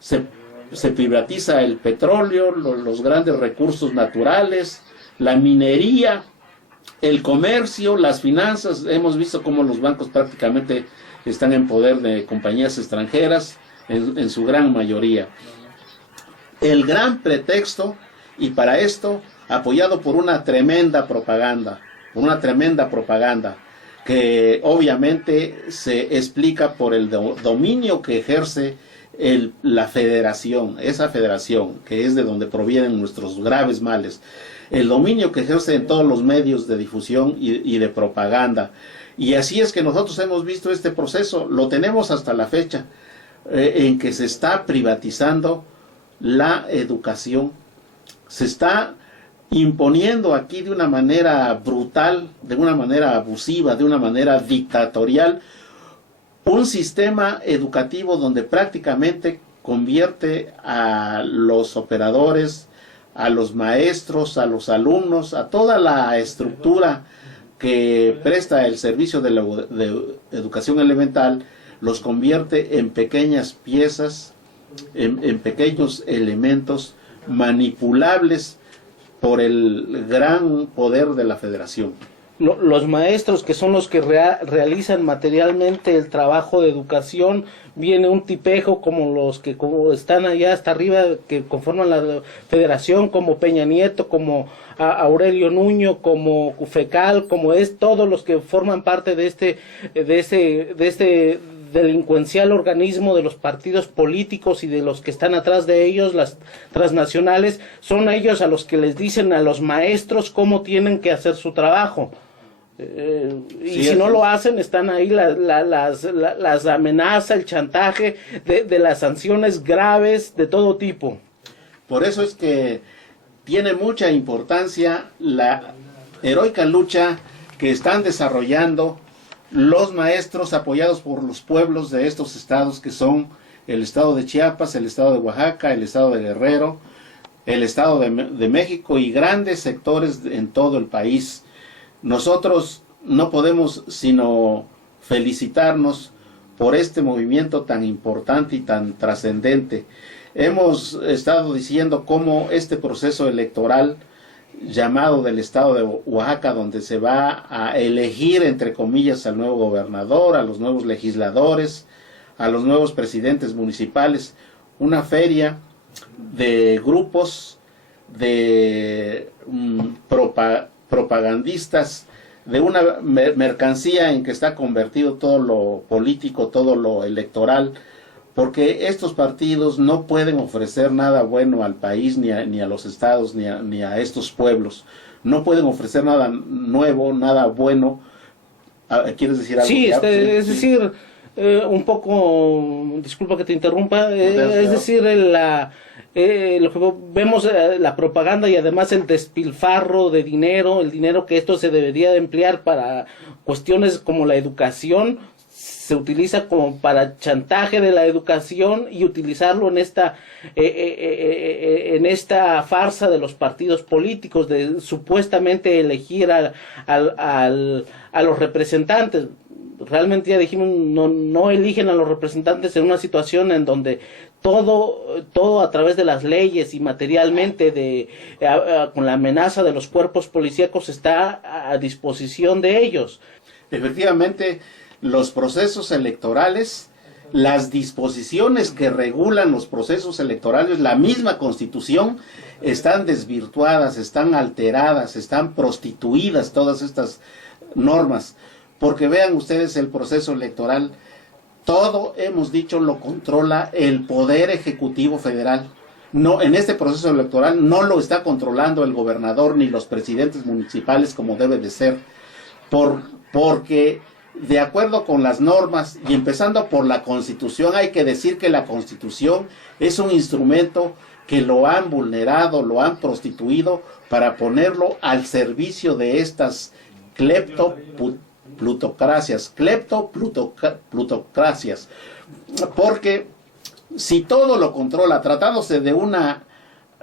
se, se privatiza el petróleo, los grandes recursos naturales, la minería, el comercio, las finanzas. Hemos visto cómo los bancos prácticamente están en poder de compañías extranjeras, en su gran mayoría. El gran pretexto, y para esto apoyado por una tremenda propaganda, que obviamente se explica por el dominio que ejerce la federación, esa federación que es de donde provienen nuestros graves males, el dominio que ejerce en todos los medios de difusión y de propaganda. Y así es que nosotros hemos visto este proceso, lo tenemos hasta la fecha, en que se está privatizando la educación, se está imponiendo aquí de una manera brutal, de una manera abusiva, de una manera dictatorial, un sistema educativo donde prácticamente convierte a los operadores, a los maestros, a los alumnos, a toda la estructura que presta el servicio de educación elemental, los convierte en pequeñas piezas, en pequeños elementos manipulables por el gran poder de la federación. Los maestros, que son los que realizan materialmente el trabajo de educación, viene un tipejo como los que como están allá hasta arriba, que conforman la federación, como Peña Nieto, como Aurelio Nuño, como Fecal, como todos los que forman parte de este delincuencial organismo de los partidos políticos y de los que están atrás de ellos, las transnacionales. Son ellos a los que les dicen a los maestros cómo tienen que hacer su trabajo. Y si no lo hacen, están ahí las amenazas, el chantaje de las sanciones graves de todo tipo. Por eso es que tiene mucha importancia la heroica lucha que están desarrollando los maestros apoyados por los pueblos de estos estados, que son el estado de Chiapas, el estado de Oaxaca, el estado de Guerrero, el estado de México y grandes sectores en todo el país. Nosotros no podemos sino felicitarnos por este movimiento tan importante y tan trascendente. Hemos estado diciendo cómo este proceso electoral llamado del estado de Oaxaca, donde se va a elegir, entre comillas, al nuevo gobernador, a los nuevos legisladores, a los nuevos presidentes municipales, una feria de grupos de propagandistas, de una mercancía en que está convertido todo lo político, todo lo electoral, porque estos partidos no pueden ofrecer nada bueno al país, ni a los estados, ni a estos pueblos. No pueden ofrecer nada nuevo, nada bueno. ¿Quieres decir algo? Sí, es decir, un poco, disculpa que te interrumpa, es decir, lo que vemos, la propaganda y además el despilfarro de dinero, el dinero que esto se debería de emplear para cuestiones como la educación, se utiliza como para chantaje de la educación y utilizarlo en esta farsa de los partidos políticos de supuestamente elegir a los representantes. Realmente ya dijimos, no eligen a los representantes en una situación en donde todo a través de las leyes y materialmente con la amenaza de los cuerpos policíacos está a disposición de ellos. Efectivamente, los procesos electorales, las disposiciones que regulan los procesos electorales, la misma Constitución, están desvirtuadas, están alteradas, están prostituidas todas estas normas. Porque vean ustedes el proceso electoral, todo, hemos dicho, lo controla el Poder Ejecutivo Federal. No, en este proceso electoral no lo está controlando el gobernador ni los presidentes municipales como debe de ser, porque de acuerdo con las normas y empezando por la Constitución, hay que decir que la Constitución es un instrumento que lo han vulnerado, lo han prostituido para ponerlo al servicio de estas plutocracias, porque si todo lo controla, tratándose de una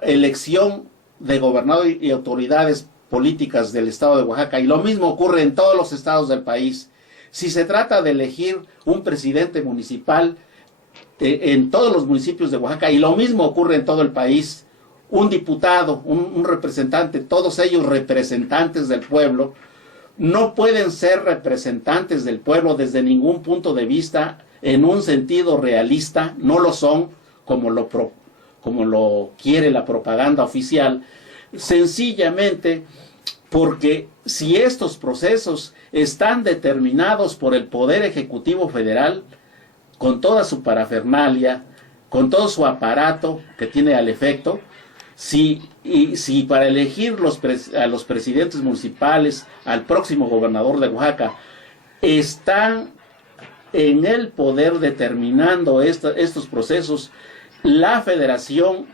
elección de gobernador y autoridades políticas del estado de Oaxaca, y lo mismo ocurre en todos los estados del país, si se trata de elegir un presidente municipal, en todos los municipios de Oaxaca, y lo mismo ocurre en todo el país, un diputado, un representante, todos ellos representantes del pueblo, no pueden ser representantes del pueblo desde ningún punto de vista en un sentido realista, no lo son como lo quiere la propaganda oficial, sencillamente porque si estos procesos están determinados por el Poder Ejecutivo Federal, con toda su parafernalia, con todo su aparato que tiene al efecto, si para elegir a los presidentes municipales, al próximo gobernador de Oaxaca, están en el poder determinando estos procesos, la federación,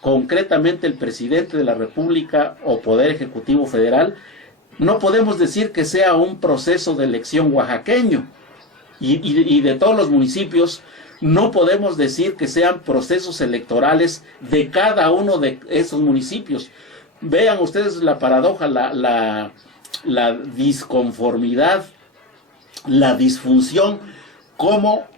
concretamente el presidente de la República o Poder Ejecutivo Federal, no podemos decir que sea un proceso de elección oaxaqueño, y de todos los municipios, no podemos decir que sean procesos electorales de cada uno de esos municipios. Vean ustedes la paradoja, la disconformidad, la disfunción, como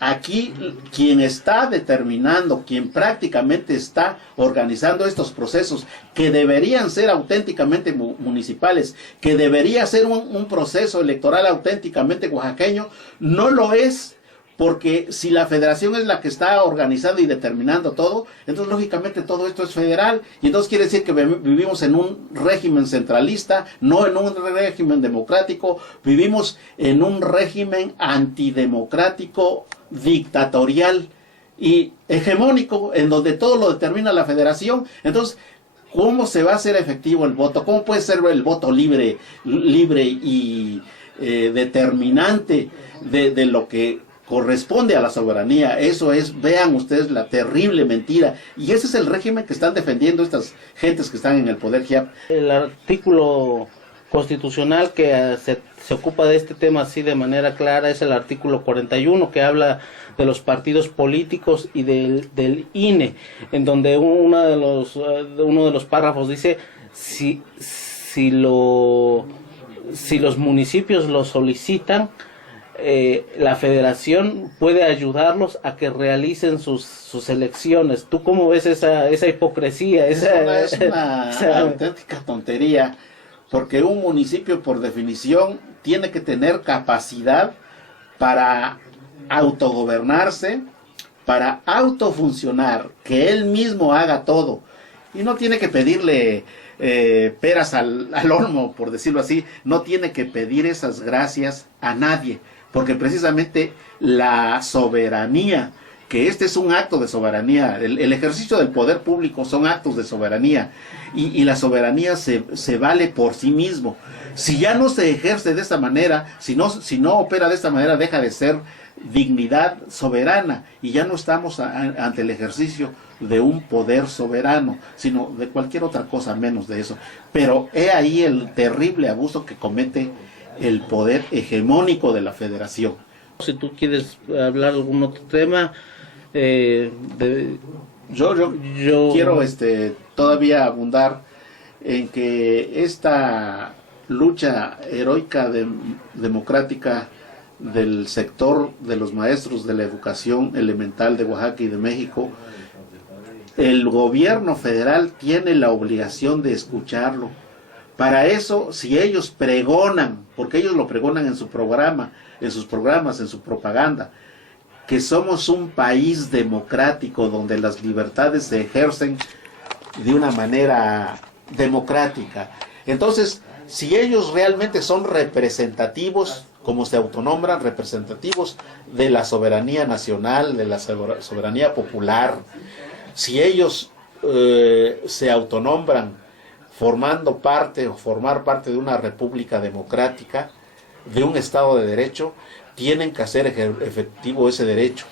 aquí quien está determinando, quien prácticamente está organizando estos procesos, que deberían ser auténticamente municipales, que debería ser un proceso electoral auténticamente oaxaqueño, no lo es, porque si la federación es la que está organizando y determinando todo, entonces lógicamente todo esto es federal, y entonces quiere decir que vivimos en un régimen centralista, no en un régimen democrático, vivimos en un régimen antidemocrático, dictatorial y hegemónico, en donde todo lo determina la federación. Entonces, ¿cómo se va a hacer efectivo el voto? ¿Cómo puede ser el voto libre y determinante de lo que corresponde a la soberanía? Eso es, vean ustedes la terrible mentira, y ese es el régimen que están defendiendo estas gentes que están en el poder. El artículo constitucional que se ocupa de este tema así de manera clara es el artículo 41, que habla de los partidos políticos y del INE, en donde uno de los párrafos dice si los municipios lo solicitan, la federación puede ayudarlos a que realicen sus elecciones. ¿Tú cómo ves esa hipocresía? Es una auténtica tontería, porque un municipio por definición tiene que tener capacidad para autogobernarse, para autofuncionar, que él mismo haga todo, y no tiene que pedirle peras al olmo, por decirlo así, no tiene que pedir esas gracias a nadie, porque precisamente la soberanía, que este es un acto de soberanía, el ejercicio del poder público son actos de soberanía, y la soberanía se vale por sí mismo. Si ya no se ejerce de esta manera, si no opera de esta manera, deja de ser dignidad soberana, y ya no estamos ante el ejercicio de un poder soberano, sino de cualquier otra cosa menos de eso. Pero he ahí el terrible abuso que comete el poder hegemónico de la federación. Si tú quieres hablar de algún otro tema, yo quiero todavía abundar en que esta lucha heroica democrática del sector de los maestros de la educación elemental de Oaxaca y de México, el gobierno federal tiene la obligación de escucharlo. Para eso, si ellos pregonan, porque ellos lo pregonan en su programa, en sus programas, en su propaganda, que somos un país democrático donde las libertades se ejercen de una manera democrática, entonces, si ellos realmente son representativos, como se autonombran, representativos de la soberanía nacional, de la soberanía popular, si ellos se autonombran formar parte de una república democrática, de un Estado de Derecho, tienen que hacer efectivo ese derecho.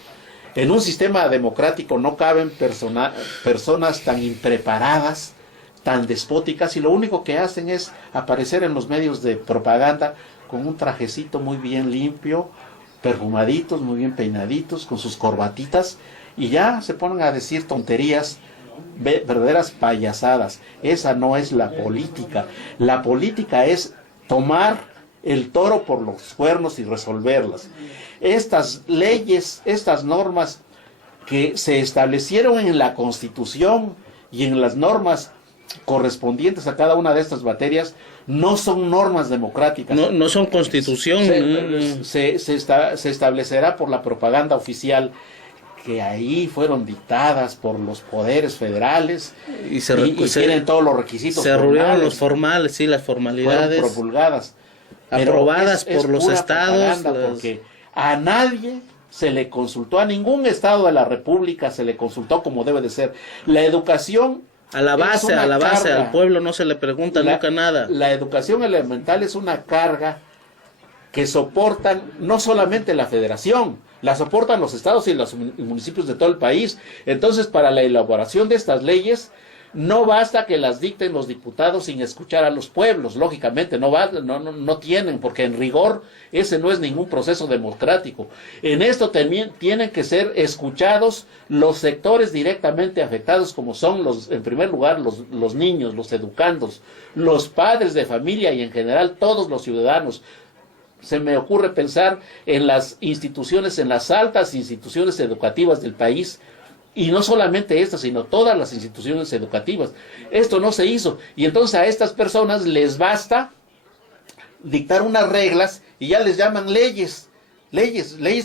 En un sistema democrático no caben personas tan impreparadas, tan despóticas, y lo único que hacen es aparecer en los medios de propaganda con un trajecito muy bien limpio, perfumaditos, muy bien peinaditos, con sus corbatitas, y ya se ponen a decir tonterías, verdaderas payasadas. Esa no es la política. La política es tomar el toro por los cuernos y resolverlas. estas leyes, estas normas que se establecieron en la Constitución y en las normas correspondientes a cada una de estas materias, no son normas democráticas. No son constitución. Se establecerá por la propaganda oficial, que ahí fueron dictadas por los poderes federales y tienen todos los requisitos. Se reunieron los formales, sí, las formalidades. Fueron promulgadas. Aprobadas por los estados. Porque a nadie se le consultó, a ningún estado de la República se le consultó como debe de ser. La educación... A la base, al pueblo no se le pregunta nunca nada. La educación elemental es una carga que soportan no solamente la federación, la soportan los estados y los municipios de todo el país. Entonces, para la elaboración de estas leyes, no basta que las dicten los diputados sin escuchar a los pueblos, lógicamente, no tienen, porque en rigor ese no es ningún proceso democrático. En esto también tienen que ser escuchados los sectores directamente afectados, como son en primer lugar, los niños, los educandos, los padres de familia y en general todos los ciudadanos. Se me ocurre pensar en las instituciones, en las altas instituciones educativas del país, y no solamente estas, sino todas las instituciones educativas. Esto no se hizo, y entonces a estas personas les basta dictar unas reglas y ya les llaman leyes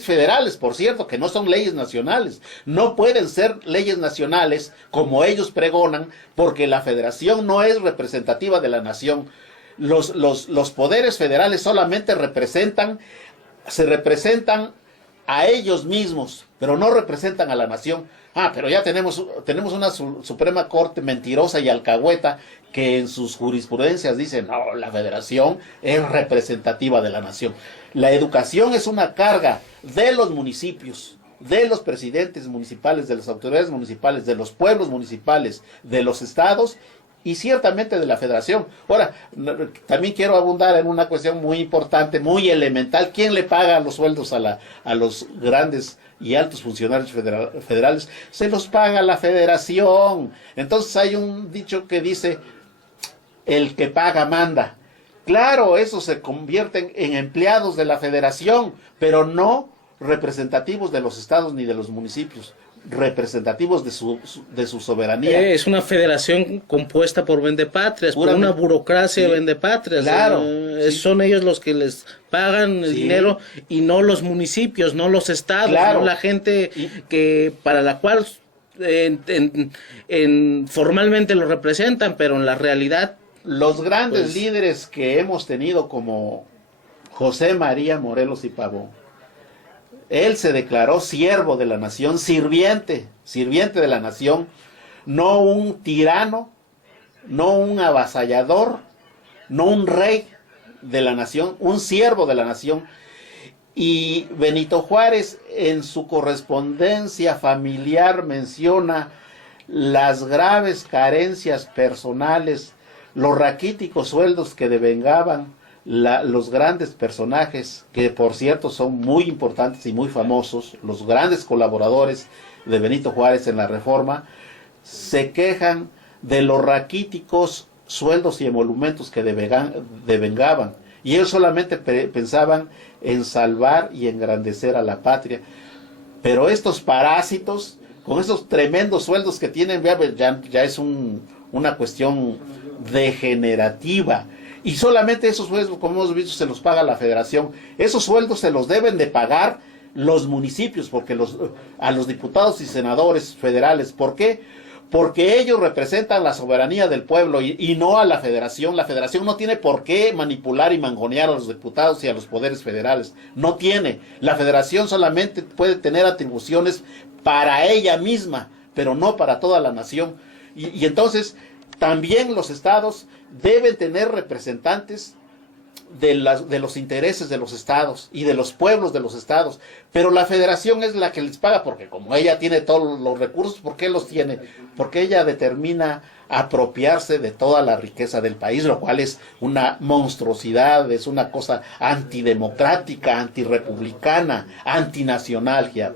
federales, por cierto, que no son leyes nacionales. No pueden ser leyes nacionales como ellos pregonan, porque la federación no es representativa de la nación. Los poderes federales solamente se representan a ellos mismos, pero no representan a la nación. Pero ya tenemos una Suprema Corte mentirosa y alcahueta que en sus jurisprudencias dice, no, la federación es representativa de la nación. La educación es una carga de los municipios, de los presidentes municipales, de las autoridades municipales, de los pueblos municipales, de los estados y ciertamente de la federación. Ahora, también quiero abundar en una cuestión muy importante, muy elemental. ¿Quién le paga los sueldos a los grandes y altos funcionarios federales? Se los paga la federación. Entonces hay un dicho que dice, el que paga manda. Claro, esos se convierten en empleados de la federación, pero no representativos de los estados ni de los municipios, representativos de su soberanía. Es una federación compuesta por vendepatrias, por una burocracia de vendepatrias. Claro. Son ellos los que les pagan el dinero y no los municipios, no los estados, no la gente que para la cual formalmente lo representan, pero en la realidad... Los grandes líderes que hemos tenido como José María Morelos y Pavón, él se declaró siervo de la nación, sirviente de la nación, no un tirano, no un avasallador, no un rey de la nación, un siervo de la nación. Y Benito Juárez en su correspondencia familiar menciona las graves carencias personales, los raquíticos sueldos que devengaban los grandes personajes, que por cierto son muy importantes y muy famosos, los grandes colaboradores de Benito Juárez en la Reforma, se quejan de los raquíticos sueldos y emolumentos que devengaban, y ellos solamente pensaban en salvar y engrandecer a la patria. Pero estos parásitos, con esos tremendos sueldos que tienen, ya es una cuestión degenerativa. Y solamente esos sueldos, como hemos visto, se los paga la federación. Esos sueldos se los deben de pagar los municipios, porque a los diputados y senadores federales. ¿Por qué? Porque ellos representan la soberanía del pueblo y no a la federación. La federación no tiene por qué manipular y mangonear a los diputados y a los poderes federales. No tiene. La federación solamente puede tener atribuciones para ella misma, pero no para toda la nación. Y entonces también los estados deben tener representantes de los intereses de los estados y de los pueblos de los estados, pero la federación es la que les paga, porque como ella tiene todos los recursos, ¿por qué los tiene? Porque ella determina apropiarse de toda la riqueza del país, lo cual es una monstruosidad, es una cosa antidemocrática, antirrepublicana, antinacional, ya.